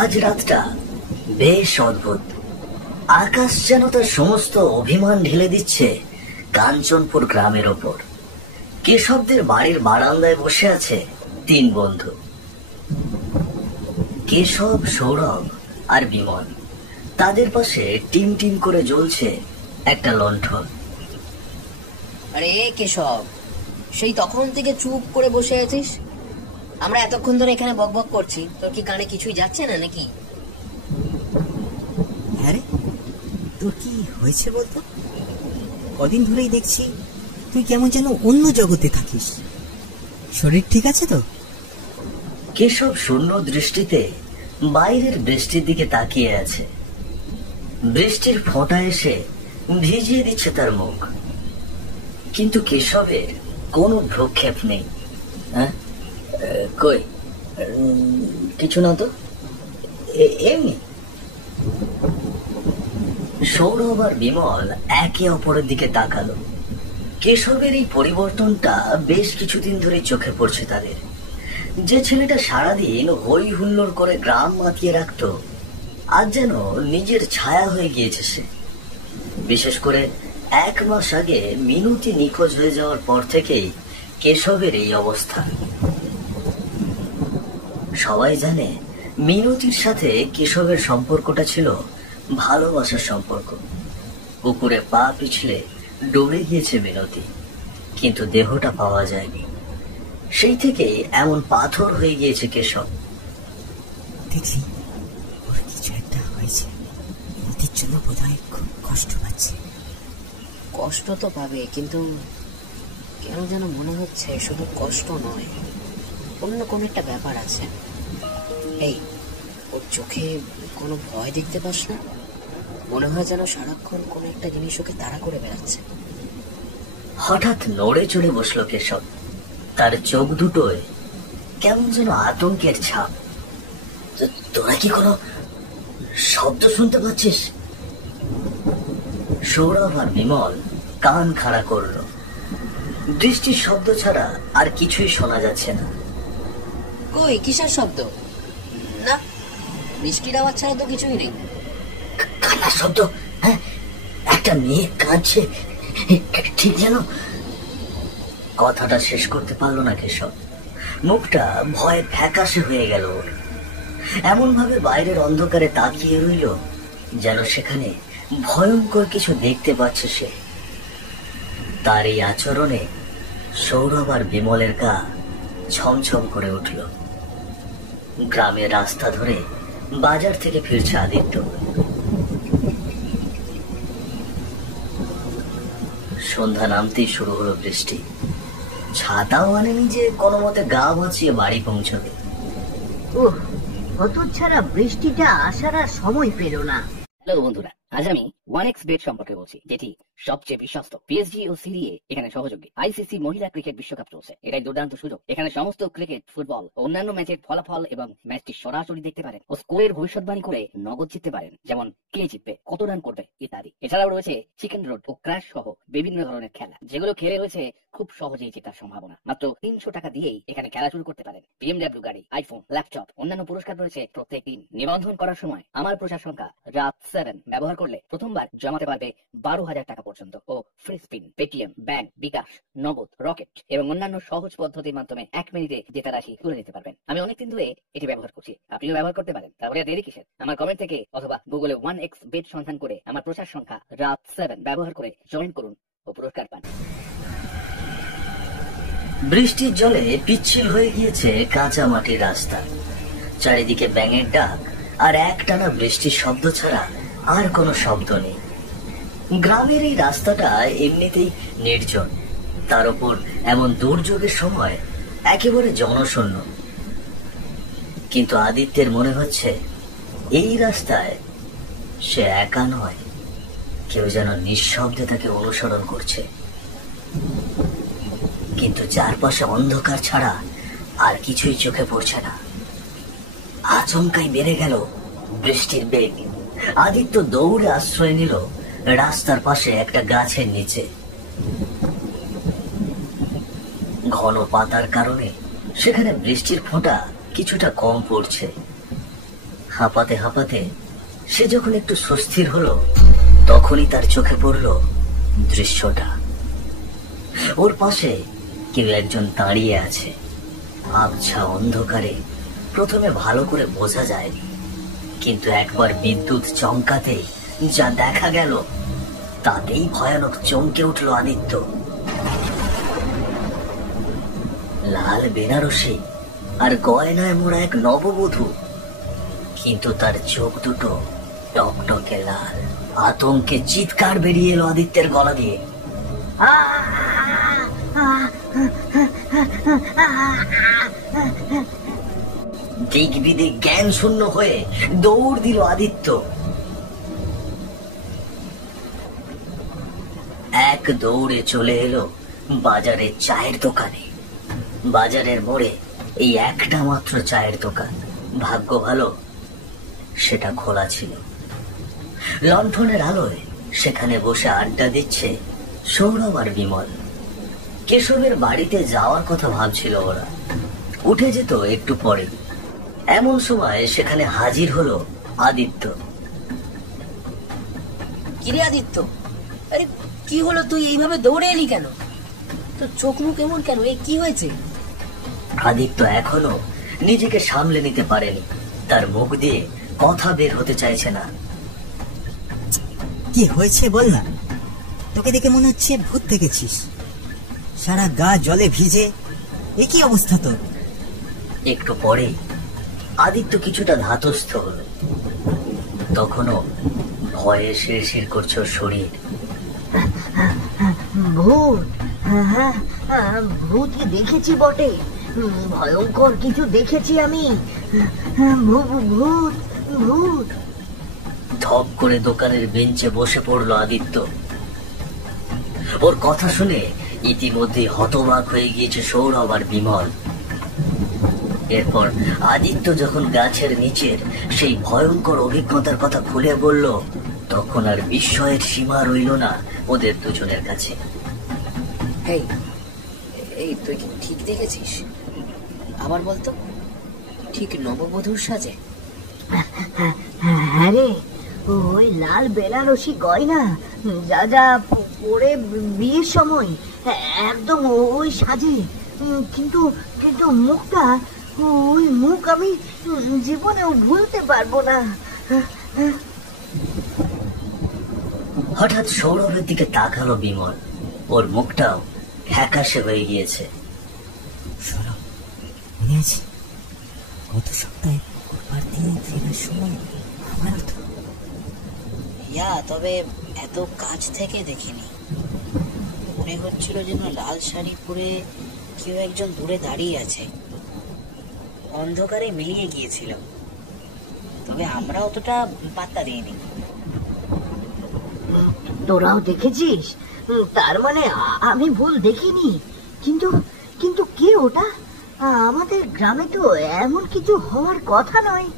আজ রাতটা বেশ অদ্ভুত। আকাশ যেন তার সমস্ত অভিমান ঢেলে দিচ্ছে কাঞ্চনপুর গ্রামের ওপর। কেশবদের বাড়ির বারান্দায় বসে আছে তিন বন্ধু, কেশব, সৌরভ আর বিমল। তাদের পাশে টিম টিম করে জ্বলছে একটা লণ্ঠন। আরে কেশব, সেই তখন থেকে চুপ করে বসে আছিস? আমরা এতক্ষণ ধরে এখানে বকবক করছি, তোর কি কানে কিছুই যাচ্ছে না নাকি? আরে তোর কি হয়েছে বলতো? কদিন ধরেই দেখছি তুই কেমন যেন অন্য জগতে থাকিস। শরীর ঠিক আছে তো? কেশব শূন্য দৃষ্টিতে বাইরের বৃষ্টির দিকে তাকিয়ে আছে। বৃষ্টির ফোঁটা এসে ভিজিয়ে দিচ্ছে তার মুখ, কিন্তু কেশবের কোনো ভ্রুক্ষেপ নেই। হ্যাঁ, কই কিছু না তো, এমনি। সৌরভ আর বিমল একে অপরের দিকে তাকালো। কেশবের এই পরিবর্তনটা বেশ কিছুদিন ধরে চোখে পড়ছে তাদের। যে ছেলেটা সারাদিন হই হুল্লোড় করে গ্রাম মাতিয়ে রাখত, আজ যেন নিজের ছায়া হয়ে গিয়েছে সে। বিশেষ করে 1 মাস আগে মিনতি নিখোঁজ হয়ে যাওয়ার পর থেকেই কেশবের এই অবস্থা। সবাই জানে মিনতির সাথে কেশবের সম্পর্কটা ছিল ভালোবাসার সম্পর্ক। পুকুরে পা পিছলে ডুবে গিয়েছে মিনতি, কিন্তু দেহটা পাওয়া যায়নি। সেই থেকে এমন পাথর হয়ে গিয়েছে কেশব। দেখছি ওর কিছু একটা হয়েছে, মিনতির জন্য বোধহয় খুব কষ্ট পাচ্ছে। কষ্ট তো পাবে, কিন্তু কেন যেন মনে হচ্ছে শুধু কষ্ট নয়, অন্য কোনো একটা ব্যাপার আছে। এই, ওর চোখে কোনো ভয় দেখতে পাস না? মনে হয় যেন সারাক্ষণ কোনো একটা জিনিস ওকে তাড়া করে বেড়াচ্ছে। হঠাৎ নড়ে চড়ে বসলো কেশব। তার চোখ দুটোয় কেমন যেন আতঙ্কের ছাপ। তোরা কি কোনো শব্দ শুনতে পাচ্ছিস? সৌরভ আর বিমল কান খাড়া করলো। বৃষ্টির শব্দ ছাড়া আর কিছুই শোনা যাচ্ছে না। কই, কিসের শব্দ? না, বৃষ্টির আওয়াজ ছাড়া তো কিছুই নেই। কান্নার শব্দ। হ্যাঁ, একটা মেয়ে কাঁদছে, ঠিক যেন। কথাটা শেষ করতে পারলো না কেশব। মুখটা ভয়ে ফ্যাকাশে হয়ে গেল ওর। এমন ভাবে বাইরের অন্ধকারে তাকিয়ে রইল যেন সেখানে ভয়ঙ্কর কিছু দেখতে পাচ্ছে সে। তার এই আচরণে সৌরভ আর বিমলের গা ছমছম করে উঠল। গ্রামের রাস্তা ধরে বাজার থেকে ফিরছে আদিত্য। সন্ধ্যা নামতেই শুরু হলো বৃষ্টি। ছাতাও আনেনি যে কোনো মতে গা বাঁচিয়ে বাড়ি পৌঁছবে। হতচ্ছাড়া বৃষ্টিটা আসার আর সময় পেল না। হ্যালো বন্ধুরা, আজ আমি 1xBet সম্পর্কে বলছি, যেটি সবচেয়ে বিশ্বস্ত। পিএসজি ও সিরিয়ে এখানে সহযোগী। আইসিসি মহিলা ক্রিকেট বিশ্বকাপ চলছে, এটাই দুর্দান্ত সুযোগ। এখানে সমস্ত ক্রিকেট, ফুটবল ও অন্যান্য ম্যাচের ফলাফল এবং ম্যাচটি সরাসরি দেখতে পারেন ও স্কোরের ভবিষ্যৎবাণী করে নগদ জিততে পারেন, যেমন কে জিতবে, কত রান করবে ইত্যাদি। এছাড়াও রয়েছে চিকেন রোড ও ক্র্যাশ সহ বিভিন্ন ধরনের খেলা, যেগুলো খেলে রয়েছে খুব সহজেই জেতার সম্ভাবনা। মাত্র 300 টাকা দিয়েই এখানে খেলা শুরু করতে পারেন। বিএমডব্লিউ গাড়ি, আইফোন, ল্যাপটপ, অন্যান্য পুরস্কার রয়েছে প্রত্যেক দিন। নিবন্ধন করার সময় আমার প্রচার সংখ্যা রাত 7 ব্যবহার করলে প্রথমবার জমাতে পারবে 12,000 টাকা পর্যন্ত ও ফ্রি স্পিন, পেটিএম, ব্যাংক, বিকাশ, নগদ, রকেট এবং অন্যান্য সহজ পদ্ধতির মাধ্যমে 1 মিনিটে জেতা রাশি তুলে নিতে পারবেন। আমি অনেকদিন ধরে এটি ব্যবহার করছি, আপনিও ব্যবহার করতে পারেন। তারপরে দেরি কিসের? আমার কমেন্ট থেকে অথবা গুগলে 1xBet সন্ধান করে আমার প্রচার সংখ্যা রাত 7 ব্যবহার করে জয়েন করুন ও পুরস্কার পান। বৃষ্টির জলে পিচ্ছিল হয়ে গিয়েছে কাঁচা মাটির রাস্তা। চারিদিকে ব্যাঙের ডাক আর একটানা বৃষ্টির শব্দ ছাড়া আর কোনো শব্দ নেই। গ্রামের এই রাস্তাটা এমনিতেই নির্জন, তার উপর এমন দুর্যোগের সময় একেবারে জনশূন্য। কিন্তু আদিত্যের মনে হচ্ছে এই রাস্তায় সে একা নয়, কেউ যেন নিঃশব্দে তাকে অনুসরণ করছে। কিন্তু চারপাশে অন্ধকার ছাড়া আর কিছুই চোখে পড়ছে না। আচমকাই বেড়ে গেল বৃষ্টির বেগ। আদিত্য দৌড়ে আশ্রয় নিল রাস্তার পাশে একটা গাছের নিচে। ঘন পাতার কারণে সেখানে বৃষ্টির ফোঁটা কিছুটা কম পড়ছে। হাঁপাতে হাঁপাতে সে যখন একটু স্বস্তির হলো, তখনই তার চোখে পড়ল দৃশ্যটা। ওর পাশে কেউ একজন দাঁড়িয়ে আছে। আবছা অন্ধকারে প্রথমে ভালো করে বোঝা যায়নি, কিন্তু একবার বিদ্যুৎ চমকাতেই যা দেখা গেল তাতেই ভয়ানক চমকে উঠল আদিত্য। লাল বেনারসি আর গয়নায় মোড়া এক নববধূ, কিন্তু তার চোখ দুটো টকটকে লাল। আতঙ্কে চিৎকার বেরিয়ে এলো আদিত্যের গলা দিয়ে। দিক বিদিক জ্ঞান শূন্য হয়ে দৌড় দিল আদিত্য। এক দৌড়ে চলে এলো বাজারের চায়ের দোকানে। বাজারের মোড়ে এই একটা মাত্র চায়ের দোকান। ভাগ্য ভালো সেটা খোলা ছিল। লণ্ঠনের আলোয় সেখানে বসে আড্ডা দিচ্ছে সৌরভ আর বিমল। কেশবের বাড়িতে যাওয়ার কথা ভাবছিল ওরা, উঠে যেত একটু পরে। এমন সময় সেখানে হাজির হলো আদিত্য। কিরে আদিত্য, আরে কি হলো, তুই এইভাবে দৌড়ে এলি কেন? তোর চোখ মুখ এমন কেন? এই কি হয়েছে? আদিত্য এখনো নিজেকে সামলে নিতে পারেনি। তার মুখ দিয়ে কথা বের হতে চাইছে না। কি হয়েছে বল না। তোকে দেখে মনে হচ্ছে ভূত দেখেছিস। সারা গা জলে ভিজে, এ কি অবস্থা তোর? একটু পরে আদিত্য কিছুটা ধাতস্থ হল। তখনও ভয়ে শিরশির করছে ওর শরীর। ভূত, হ্যাঁ, ভূতকে দেখেছি বটে, ভয়ঙ্কর কিছু দেখেছি আমি। ভূত ভূত। ধপ করে দোকানের বেঞ্চে বসে পড়লো আদিত্য। ওর কথা শুনে ইতিমধ্যে হতবাক হয়ে গিয়েছে সৌরভ আর বিমল। এরপর আদিত্য যখন গাছের নিচের সেই ভয়ঙ্কর অভিজ্ঞতার কথা খুলে বলল, তখন আর বিস্ময়ের সীমা রইল না ওদের দুজনের কাছে। এই এই তুই কি ঠিক দেখেছিস? আবার বলতো, ঠিক নববধূর সাজে? হ্যাঁ রে, ওই লাল বেনারসি গয়না যা যা পরে বিয়ের সময় একদম ওই সাজে। কিন্তু কিন্তু মুখটা, ওই মুখ আমি জীবনেও ভুলতে পারবো না। হঠাৎ সৌরভের দিকে তাকালো বিমল। ওর মুখটাও ফ্যাকাশে হয়ে গিয়েছে। সৌরভ, মনে আছে গত সপ্তাহে ফেরার সময় আমারও তো। তবে এত কাছ থেকে দেখিনি। মনে হচ্ছিল যেন লাল শাড়ি পরে কেউ একজন দূরে দাঁড়িয়ে আছে। অন্ধকারে মিলিয়ে গিয়েছিল, তবে আমরা অতটা পাত্তা দিইনি। তোরাও দেখেছিস? তার মানে আমি ভুল দেখিনি। কিন্তু কিন্তু কে ওটা? আমাদের গ্রামে তো এমন কিছু হওয়ার কথা নয়।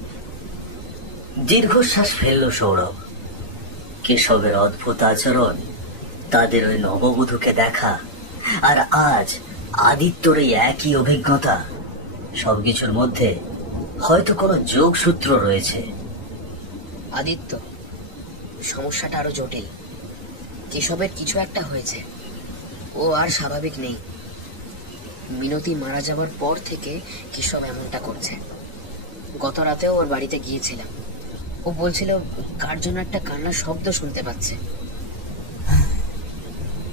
দীর্ঘশ্বাস ফেলল সৌরভ। কেশবের অদ্ভুত আচরণ, তাদের ওই নববধূকে দেখা, আর আজ আদিত্যর এই একই অভিজ্ঞতা, সবকিছুর মধ্যে হয়তো কোনো যোগসূত্র রয়েছে। আদিত্য, সমস্যাটা আরো জটিল। কেশবের কিছু একটা হয়েছে, ও আর স্বাভাবিক নেই। মিনতি মারা যাওয়ার পর থেকে কেশব এমনটা করছে। গত রাতেও ওর বাড়িতে গিয়েছিলাম। ও বলছিল কার জন্য একটা কান্নার শব্দ শুনতে পাচ্ছে।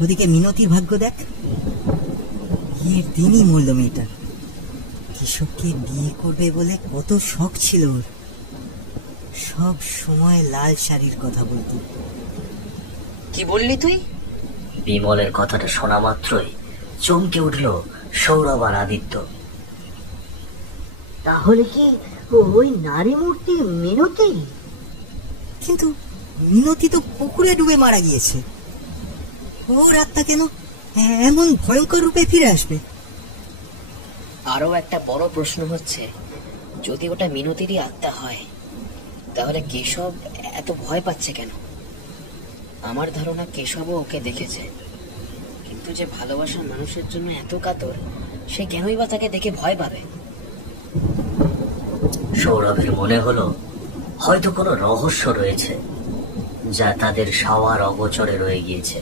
ওদিকে মিনতির ভাগ্য দেখ, বিয়ের দিনই মরল মেয়েটা। কেশবকে বিয়ে করবে বলে কত শখ ছিল ওর। সব সময় লাল শাড়ির কথা বলতো। কি বললি তুই? বিমলের কথাটা শোনা মাত্রই চমকে উঠল সৌরভ আর আদিত্য। তাহলে কি ওই নারী মূর্তি মিনতি? কিন্তু মিনতি তো পুকুরে ডুবে মারা গিয়েছে। ওর আত্মা কেন এমন ভয়ঙ্কর রূপে ফিরে আসবে? আরো একটা বড় প্রশ্ন হচ্ছে, যদি ওটা মিনতিরই আত্মা হয়, তাহলে কেশব এত ভয় পাচ্ছে কেন? আমার ধারণা কেশবও ওকে দেখেছে, কিন্তু যে ভালোবাসার মানুষের জন্য এত কাতর, সে কেনই বা তাকে দেখে ভয় পাবে? সৌরভের মনে হলো হয়তো কোনো রহস্য রয়েছে যা তাদের সবার অগোচরে রয়ে গিয়েছে।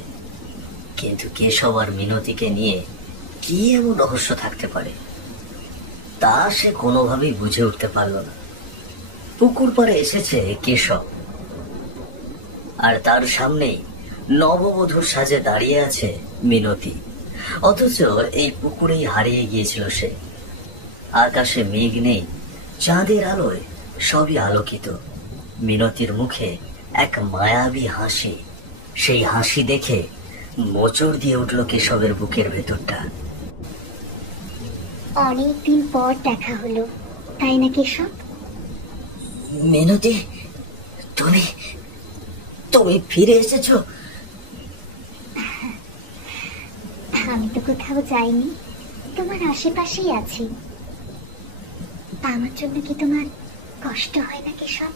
কিন্তু কেশব আর মিনতিকে নিয়ে কি এমন রহস্য থাকতে পারে তা সে কোনোভাবেই বুঝে উঠতে পারল না। পুকুর পাড়ে এসেছে কেশব, আর তার সামনেই নববধূর সাজে দাঁড়িয়ে আছে মিনতি। অথচ এই পুকুরেই হারিয়ে গিয়েছিল সে। আকাশে মেঘ নেই, চাঁদের আলোয় সবই আলোকিত। মিনতির মুখে এক মায়াবী হাসি। সেই হাসি দেখে মোচড় দিয়ে উঠল কেশবের বুকের ভেতরটা। অনেকদিন পর দেখা হলো, তাই না কেশব? মিনতি, তুমি তুমি ফিরে এসেছো? আমি তো কোথাও যাইনি, তোমার আশেপাশেই আছি। আমার জন্য কি তোমার কষ্ট হয় না কেশব?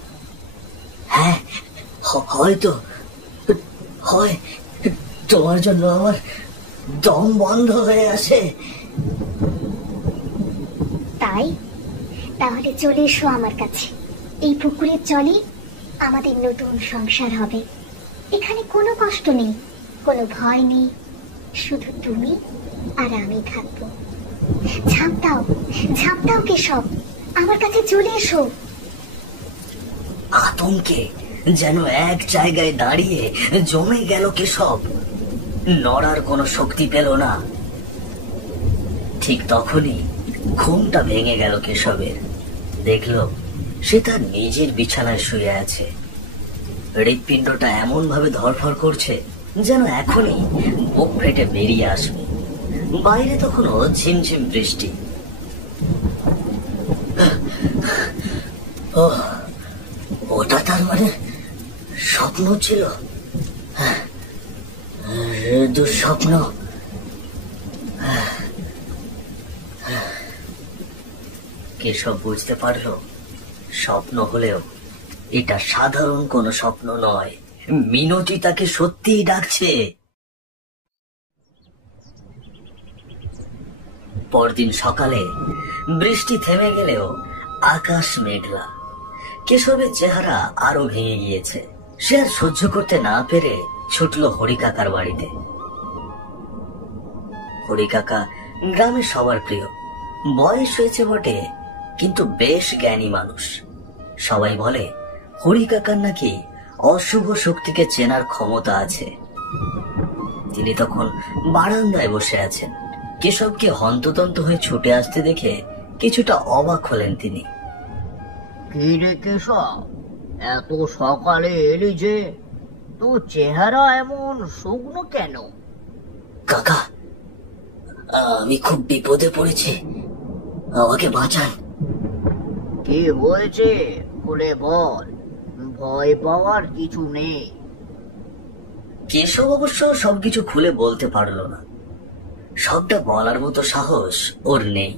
হ্যাঁ, হয়তো হয়। তোমার জন্য আমার দম বন্ধ হয়ে আসে। তাই তাহলে চলে এসো আমার কাছে। এই পুকুরের জলে আমাদের নতুন সংসার হবে। এখানে কোনো কষ্ট নেই, কোনো ভয় নেই, শুধু তুমি আর আমি থাকবো। ঝাঁপ দাও, ঝাঁপ দাও কেশব, আমার কাছে চলে এসো। আতঙ্কে যেন এক জায়গায় দাঁড়িয়ে জমে গেল কেশব। নড়ার কোনো শক্তি পেল না। ঠিক তখনই ঘুমটা ভেঙে গেল কেশবের। দেখল সে তার নিজের বিছানায় শুয়ে আছে। হৃৎপিণ্ডটা এমন ভাবে ধড়ফড় করছে যেন এখনই বুক ফেটে বেরিয়ে আসবে। বাইরে তখনও ঝিমঝিম বৃষ্টি। ওটা তার মানে স্বপ্ন ছিল, দুঃস্বপ্ন। কেশব বুঝতে পারল স্বপ্ন হলেও এটা সাধারণ কোনো স্বপ্ন নয়। মিনতি তাকে সত্যিই ডাকছে। পরদিন সকালে বৃষ্টি থেমে গেলেও আকাশ মেঘলা। কেশবের চেহারা আরো ভেঙে গিয়েছে। সে আর সহ্য করতে না পেরে ছুটল হরিকাকার বাড়িতে। হরিকাকা গ্রামের সবার প্রিয়। বয়স হয়েছে বটে, কিন্তু বেশ জ্ঞানী মানুষ। সবাই বলে হরিকাকার নাকি অশুভ শক্তিকে চেনার ক্ষমতা আছে। তিনি তখন বারান্দায় বসে আছেন। কেশবকে হন্তদন্ত হয়ে ছুটে আসতে দেখে কিছুটা অবাক হলেন তিনি। কি রে কেশব, এত সকালে এলি যে? তোর চেহারা এমন শুকনো কেন? কাকা, আমি খুব বিপদে পড়েছি, আমাকে বাঁচান। কি হয়েছে খুলে বল, ভয় পাওয়ার কিছু নেই। কেশব অবশ্য সবকিছু খুলে বলতে পারল না। সবটা বলার মতো সাহস ওর নেই।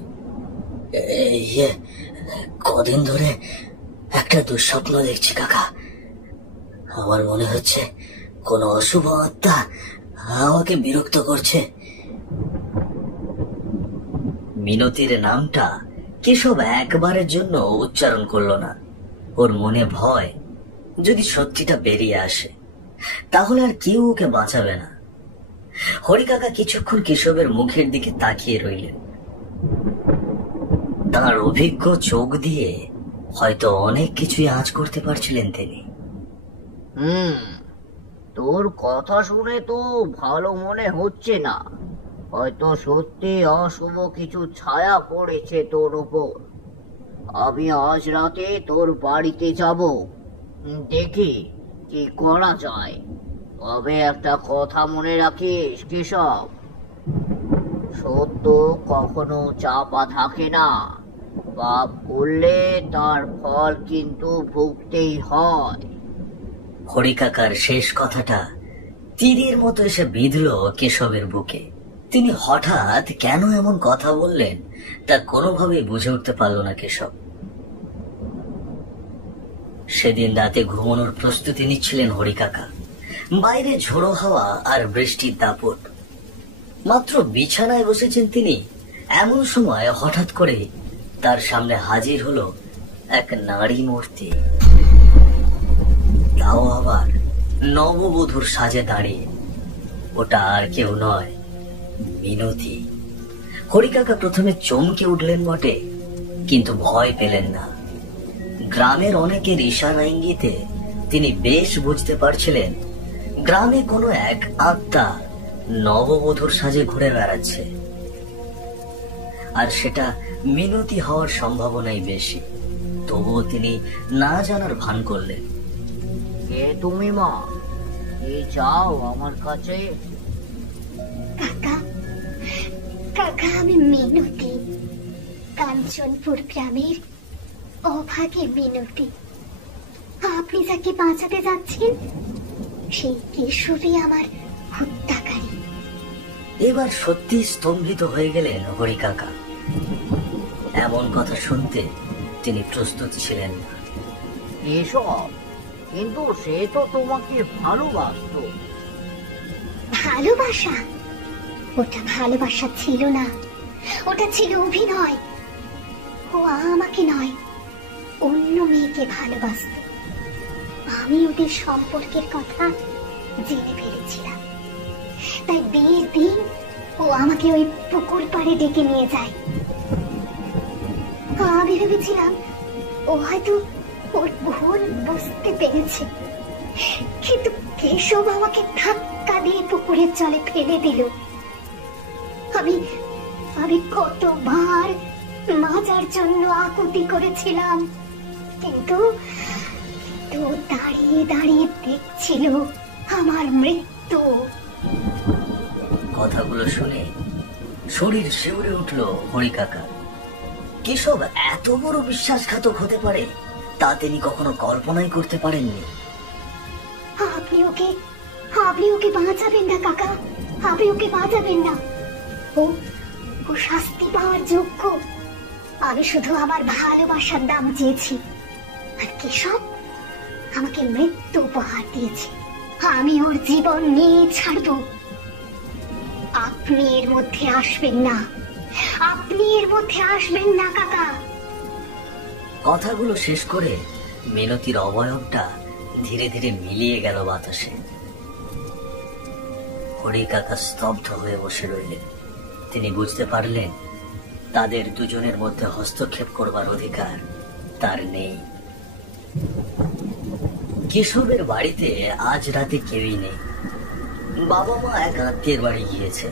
কদিন ধরে একটা দুঃস্বপ্ন দেখছি কাকা। আমার মনে হচ্ছে কোন অশুভ আত্মা আমাকে বিরক্ত করছে। মিনতির নামটা কেশব একবারের জন্য উচ্চারণ করলো না। ওর মনে ভয়, যদি সত্যিটা বেরিয়ে আসে তাহলে আর কেউ ওকে বাঁচাবে না। হরিকাকা কিছুক্ষণ কেশবের মুখের দিকে তাকিয়ে রইলেন। তার অভিজ্ঞ চোখ দিয়ে হয়তো অনেক কিছুই আঁচ করতে পারছিলেন তিনি। তোর কথা শুনে তো ভালো মনে হচ্ছে না। হয়তো সত্যি অশুভ কিছু ছায়া পড়েছে তোর উপর। আমি আজ রাতে তোর বাড়িতে যাব, দেখি কি করা যায়। তবে একটা কথা মনে রাখিস কেশব, সত্য কখনো চাপা থাকে না। পাপ করলে তার ফল কিন্তু ভুগতেই হয়। হরিকাকার শেষ কথাটা তীরের মতো এসে বিঁধল কেশবের বুকে। তিনি হঠাৎ কেন এমন কথা বললেন তা কোনোভাবেই বুঝে উঠতে পারল না কেশব। সেদিন রাতে ঘুমানোর প্রস্তুতি নিচ্ছিলেন হরিকাকা। বাইরে ঝোড়ো হাওয়া আর বৃষ্টির দাপট। মাত্র বিছানায় বসেছেন তিনি, এমন সময় হঠাৎ করে তার সামনে হাজির হলো এক নারী মূর্তি, তাও আবার নববধূর সাজে দাঁড়িয়ে। ওটা আর কেউ নয়, মিনতি। হরিকাকা প্রথমে চমকে উঠলেন বটে, কিন্তু ভয় পেলেন না। গ্রামের অনেকের ইশারা ইঙ্গিতে তিনি বেশ বুঝতে পারছিলেন গ্রামে কোনো এক আত্মা নববধূর সাজে ঘুরে বেড়াচ্ছে, আর সেটা মিনতি হওয়ার সম্ভাবনাই বেশি। তবুও তিনি না জানার ভান করলেন। কে তুমি মা? কে চাও আমার কাছে? কাকা, কাকা আমি মিনতি, কাঞ্চনপুর গ্রামের অভাগী মিনতি। আপনি যাকে বাঁচাতে যাচ্ছেন সেই কেশবী আমার হত্যাকারী। এবার সত্যি স্তম্ভিত হয়ে গেলেন হরিকাকা। এমন কথা শুনতে তিনি প্রস্তুত ছিলেন না। এসব কিন্তু সে তো তোমাকে ভালোবাসতো। ভালোবাসা? ওটা ভালোবাসা ছিল না, ওটা ছিল অভিনয়। ও আমাকে নয়, অন্য মেয়েকে ভালোবাসত। আমি ওদের সম্পর্কের কথা জেনে ফেলেছিলাম, তাই বিয়ের দিন ও আমাকে ওই পুকুর পাড়ে ডেকে নিয়ে যায়। আমি ভেবেছিলাম ও হয়তো ওর ভুল বুঝতে পেরেছে, কিন্তু কেশব আমাকে ধাক্কা দিয়ে পুকুরের জলে ফেলে দিল। আমি কতবার মাজার জন্য আকুতি করেছিলাম, কিন্তু দাঁড়িয়ে দাঁড়িয়ে দেখছিল আমার মৃত্যু। কথাগুলো শুনে শরীর শিউরে উঠল হরিকাকা। কেশব এত বড় বিশ্বাসঘাতক হতে পারে তা তিনি কখনো কল্পনাই করতে পারেননি। আপনি ওকে বাঁচাবেন না কাকা, আপনি ওকে বাঁচাবেন না। ও শাস্তি পাওয়ার যোগ্য। আমি শুধু আমার ভালোবাসার দাম চেয়েছি, আর কেশব আমাকে মৃত্যু উপহার দিয়েছে। আমি ওর জীবন নিয়ে ছাড়ব। আপনি এর মধ্যে আসবেন না, আপনি এর মধ্যে আসবেন না কাকা। কথাগুলো শেষ করে মিনতির অবয়বটা ধীরে ধীরে মিলিয়ে গেল বাতাসে। হরিকাকা স্তব্ধ হয়ে বসে রইলেন। তিনি বুঝতে পারলেন তাদের দুজনের মধ্যে হস্তক্ষেপ করবার অধিকার তার নেই। কেশবের বাড়িতে আজ রাতে কেউই নেই। বাবা মা এক আত্মীয়ের বাড়ি গিয়েছে।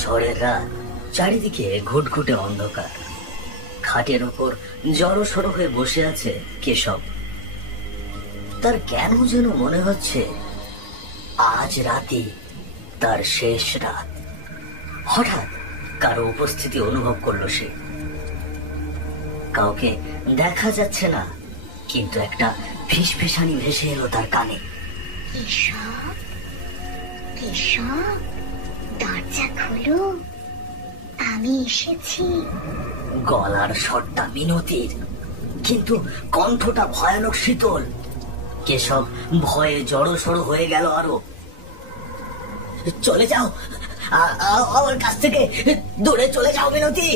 ঝড়ের রাত, চারিদিকে ঘুটঘুটে অন্ধকার। খাটের ওপর জড়সড় হয়ে বসে আছে কেশব। তার কেন যেন মনে হচ্ছে আজ রাতে তার শেষ রাত। হঠাৎ কারো উপস্থিতি অনুভব করলো সে। কাউকে দেখা যাচ্ছে না, কিন্তু একটা ফিসফিসানি ভেসে এলো তার কানে। কেশব, কেশব, দরজা খোলো, আমি এসেছি। গলার স্বরটা মিনতির, কিন্তু কণ্ঠটা ভয়ানক শীতল। কেশব ভয়ে জড়সড় হয়ে গেল আরো। চলে যাও, আমার কাছ থেকে দূরে চলে যাও মিনতি।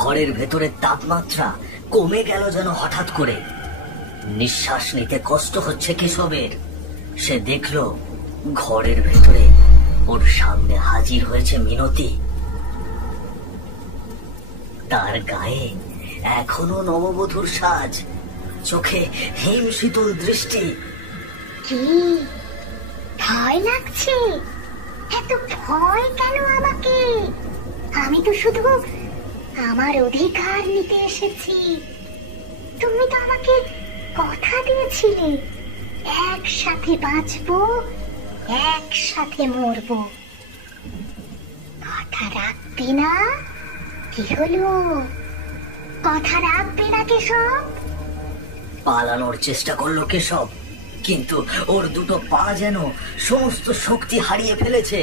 ঘরের ভেতরের তাপমাত্রা কমে গেল যেন হঠাৎ করে। নিঃশ্বাস নিতে কষ্ট হচ্ছে কেশবের। সে দেখল ঘরের ভেতরে ওর সামনে হাজির হয়েছে মিনতি। তার গায়ে এখনো নববধূর সাজ, চোখে হিম শীতল দৃষ্টি। কি ভয় লাগছে? এত ভয় কেন আমাকে? আমি তো শুধু আমার অধিকার নিতে এসেছি। তুমি তো আমাকে কথা দিয়েছিলে একসাথে বাঁচবো, একসাথে মরবো। কথা রাখবে না? কি হলো, কথা রাখবে না কেশব? পালানোর চেষ্টা করলো কেশব, কিন্তু ওর দুটো পা যেন সমস্ত শক্তি হারিয়ে ফেলেছে।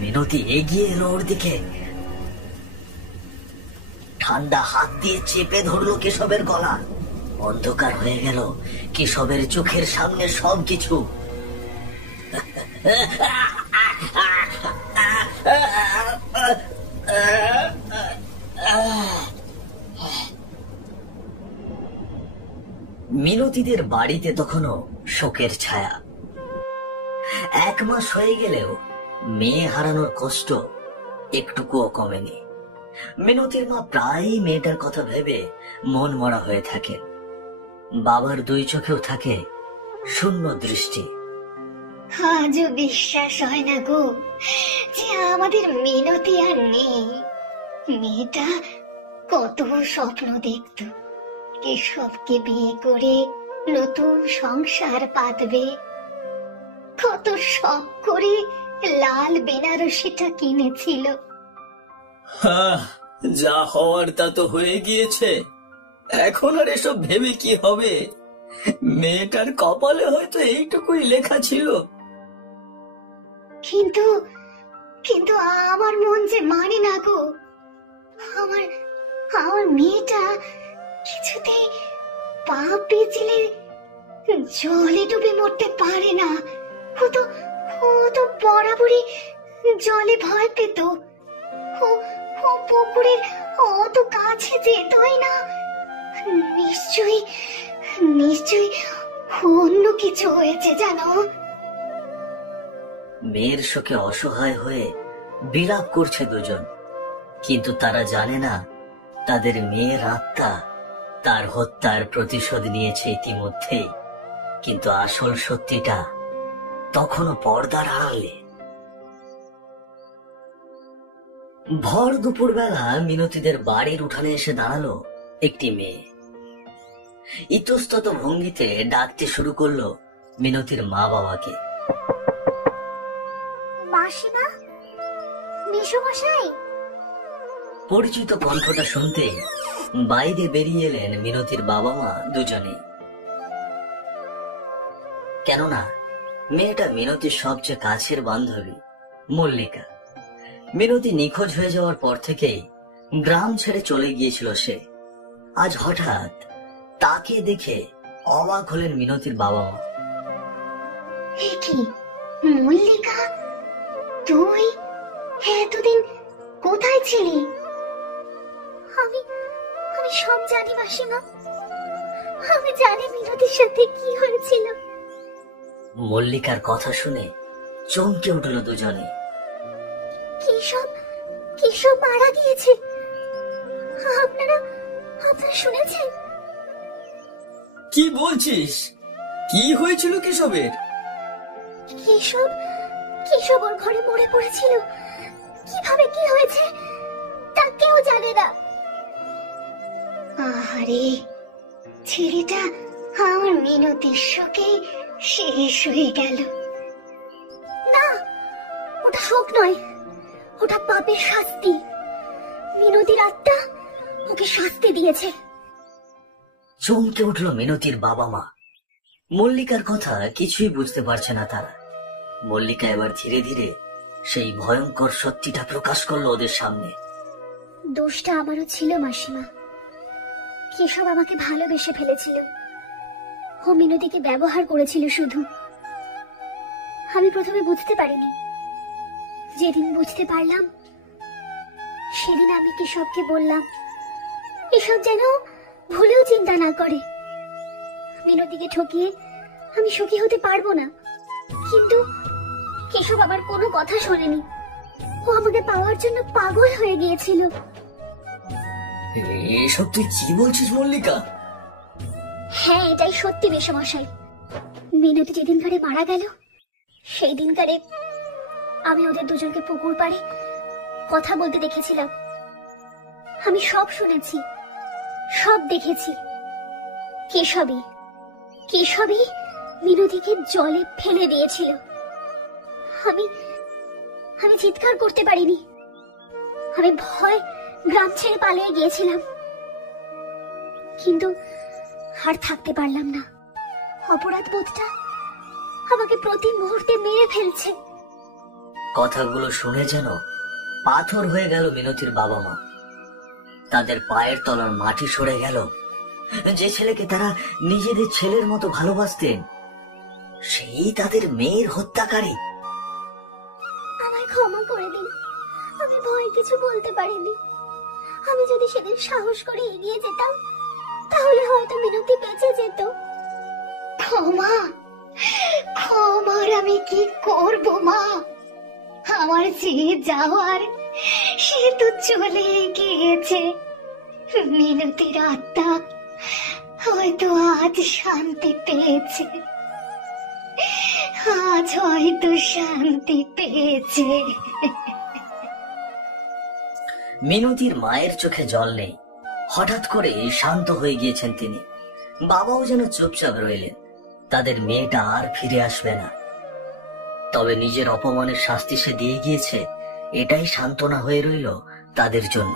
মিনতি এগিয়ে এলো ওর দিকে, ঠান্ডা হাত দিয়ে চেপে ধরলো কেশবের গলা। অন্ধকার হয়ে গেল কেশবের চোখের সামনে সবকিছু। মিনতিদের বাড়িতে তখনও শোকের ছায়া। 1 মাস হয়ে গেলেও মেয়ে হারানোর কষ্ট একটুকুও কমেনি। মিনতির মা প্রায়ই মেয়েটার কথা ভেবে মন মরা হয়ে থাকেন। বাবার 2 চোখেও থাকে শূন্য দৃষ্টি। আজও বিশ্বাস হয় না গো যে আমাদের মিনতি আর নেই। মেয়েটা কত স্বপ্ন দেখত, কেশবকে বিয়ে করে নতুন সংসার পাতবে। কত শখ করে লাল বেনারসিটা কিনেছিল। যা হওয়ার তা তো হয়ে গিয়েছে, এখন আর এসব ভেবে কি হবে? মেয়েটার কপালে হয়তো এইটুকুই লেখা ছিল। কিন্তু কিন্তু আমার মন যে মানে না গো। আমার আমার মেয়েটা কিছুতেই পা পিছলে জলে ডুবে মরতে পারে না। ও তো বরাবরই জলে ভয় পেত। ও পুকুরের অত কাছে যেতই না। নিশ্চয়ই অন্য কিছু হয়েছে জানো। মেয়ের শোকে অসহায় হয়ে বিলাপ করছে দুজন, কিন্তু তারা জানে না তাদের মেয়ের আত্মা তার হত্যার প্রতিশোধ নিয়েছে ইতিমধ্যেই। কিন্তু আসল সত্যিটা তখনও পর্দার আড়ালে। ভর দুপুরবেলা মিনতিদের বাড়ির উঠানে এসে দাঁড়ালো একটি মেয়ে। ইতস্তত ভঙ্গিতে ডাকতে শুরু করলো মিনতির মা বাবাকে। মাসিমা, মেসোমশাই। পরিচিত কণ্ঠটা শুনতেই বাইরে বেরিয়ে এলেন মিনতির বাবা মা দুজনে। কেননা মেয়েটা মিনতির সবচেয়ে কাছের বান্ধবী মল্লিকা। মিনতি নিখোঁজ হয়ে যাওয়ার পর থেকেই গ্রাম ছেড়ে চলে গিয়েছিল সে। আজ হঠাৎ তাকে দেখে অবাক হলেন মিনতির বাবা মা। কি মল্লিকা, তুই এতদিন কোথায় ছিলি? আমি সব জানি মাসিমা। আমি জানি মিনতির সাথে কি হয়েছিল। মল্লিকার কথা শুনে চমকে উঠল দুজনে। কেশব মারা গিয়েছে? আপনারা শুনেছেন? কি বলছিস? কি হয়েছিল কেশবের? কেশব ওর ঘরে মরে পড়েছিল। কিভাবে কি হয়েছে তা কেউ জানে না। আরে ছেলেটা আমার মিনতির শোকে শেষ হয়ে গেল। না, ওটা শোক নয়, ওটা পাপের শাস্তি। মিনতির আত্মা ওকে শাস্তি দিয়েছে। চমকে উঠল মিনতির বাবা মা। মল্লিকার কথা কিছুই বুঝতে পারছে না তারা। মল্লিকা এবার ধীরে ধীরে সেই ভয়ঙ্কর সত্যিটা প্রকাশ করলো ওদের সামনে। দোষটা আমারও ছিল মাসিমা। কেশব আমাকে ভালোবেসে ফেলেছিল। ও মিনতিকে ব্যবহার করেছিল শুধু। আমি প্রথমে বুঝতে পারিনি। যেদিন বুঝতে পারলাম সেদিন আমি কেশবকে বললাম এসব যেন ভুলেও চিন্তা না করে। মিনতিকে ঠকিয়ে আমি সুখী হতে পারবো না। কিন্তু কেশব আমার কোনো কথা শোনেনি। ও আমাকে পাওয়ার জন্য পাগল হয়ে গিয়েছিল। এসব তুই কি বলছিস মল্লিকা? হ্যাঁ, এটাই সত্যি মেসোমশাই। মিনতি যেদিনকারে মারা গেল সেই দিনকারে আমি ওদের দুজনকে পুকুর পাড়ে কথা বলতে দেখেছিলাম। আমি সব শুনেছি, সব দেখেছি। কেশবই মিনতিকে জলে ফেলে দিয়েছিল। আমি চিৎকার করতে পারিনি। আমি ভয় গ্রাম ছেড়ে পালিয়ে গিয়েছিলাম, কিন্তু আর থাকতে পারলাম না। অপরাধ বোধটা আমাকে প্রতি মুহূর্তে মেরে ফেলছে। কথাগুলো শুনে যেন পাথর হয়ে গেল মিনতির বাবা মা। তাদের পায়ের তলার মাটি সরে গেল। যে ছেলেকে তারা নিজেদের ছেলের মতো ভালোবাসতেন সেই তাদের মেয়ের হত্যাকারী। আমায় ক্ষমা করে দিন। আমি ভয় কিছু বলতে পারিনি। আমি যদি সেদিন সাহস করে এগিয়ে যেতাম তাহলে হয়তো মিনতি বেঁচে যেত। ক্ষমা, ক্ষমার আমি কি করব মা? আমার যে যাওয়ার সে তো চলে গিয়েছে। মিনতির আত্মা হয়তো আজ শান্তি পেয়েছে, আজ হয়তো শান্তি পেয়েছে। মিনতির মায়ের চোখে জল নেই। হঠাৎ করে শান্ত হয়ে গিয়েছেন তিনি। বাবাও যেন চুপচাপ রইলেন। তাদের মেয়েটা আর ফিরে আসবে না। তবে নিজের অপমানের শাস্তি সে দিয়ে গিয়েছে, এটাই সান্ত্বনা হয়ে রইল তাদের জন্য।